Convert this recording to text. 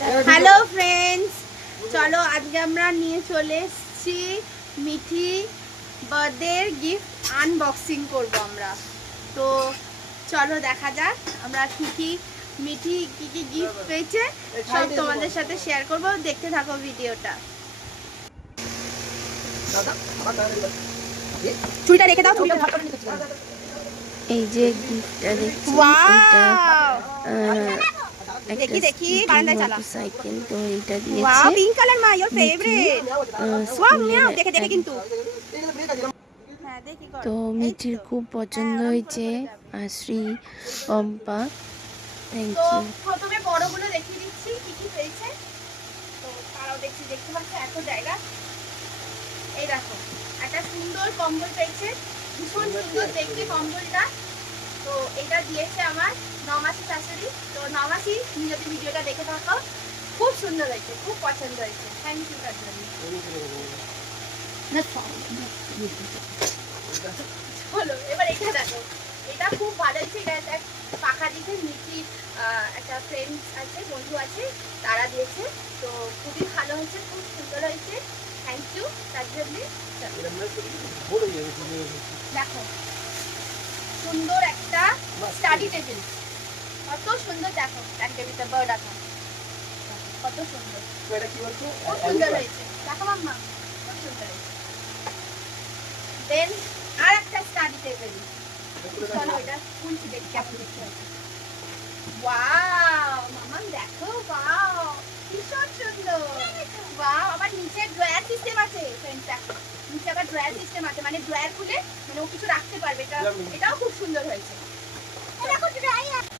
Hello friends, চলো আজকে আমরা নিয়ে চলে এসেছি মিঠি বার্থডে গিফট আনবক্সিং করব আমরা। তো চলো দেখা যাক আমরা মিঠি কি গিফট পেয়েছে সব তোমাদের সাথে শেয়ার করব। দেখতে থাকো ভিডিওটা। চুড়িটা রেখে দাও, চুড়িটা এই যে গিফটটা দেখছি এটা দেখি দেখি বারান্দায় চালা সাইকেল। তো এটা দিয়েছে ওয়াও, পিঙ্ক কালার মা, ইওর ফেভারিট। ওয়াও মিয়াও, দেখে দেখে কিন্তু হ্যাঁ দেখি করো। তো মিঠির খুব পছন্দ হয়েছে। শ্রী পম্পা, থ্যাংক তো ইউ। প্রথমে বড়গুলো দেখিয়ে দিচ্ছি কি কি পেয়েছে। তো তারাও দেখতে পাচ্ছে এত জায়গা। এই দেখো একটা সুন্দর কম্বল পেয়েছে, ভীষণ সুন্দর দেখতে কম্বলটা। তো এটা দিয়েছে আমার নমাসি শাশুড়ি। তো নমাসি, তুমি যদি ভিডিওটা দেখে থাকো, খুব সুন্দর হয়েছে, খুব পছন্দ হয়েছে। থ্যাংক ইউ তার জন্য। চলো এবার এটা দেখো, এটা খুব ভালো হয়েছে। এটা একটা পাখা দিয়েছে, মিঠির একটা ফ্রেন্ড আছে, বন্ধু আছে, তারা দিয়েছে। তো খুবই ভালো হয়েছে, খুব সুন্দর হয়েছে। থ্যাংক ইউ তার জন্য। দেখো সুন্দর একটা স্টাডি টেবিল, কত সুন্দর। দেখো স্টাডি টেবিলটা বার্ড আঁকা, কত সুন্দর, খুব সুন্দর হয়েছে। দেখো মাম্মা, খুব সুন্দর হয়েছে। দেন আর একটা স্টাডি টেবিল, চলো এটা খুলছি দেখি কেমন দেখতে হবে। ওয়াও মাম্মা দেখো, ওয়াও ভীষণ সুন্দর। ওয়াও, আবার নিচে ড্রয়ার সিস্টেম আছে ফ্রেন্ডস। দেখো নিচে আবার ড্রয়ার সিস্টেম আছে, মানে ড্রয়ার খুলে মানে ও কিছু রাখতে পারবে। এটাও খুব সুন্দর হয়েছে।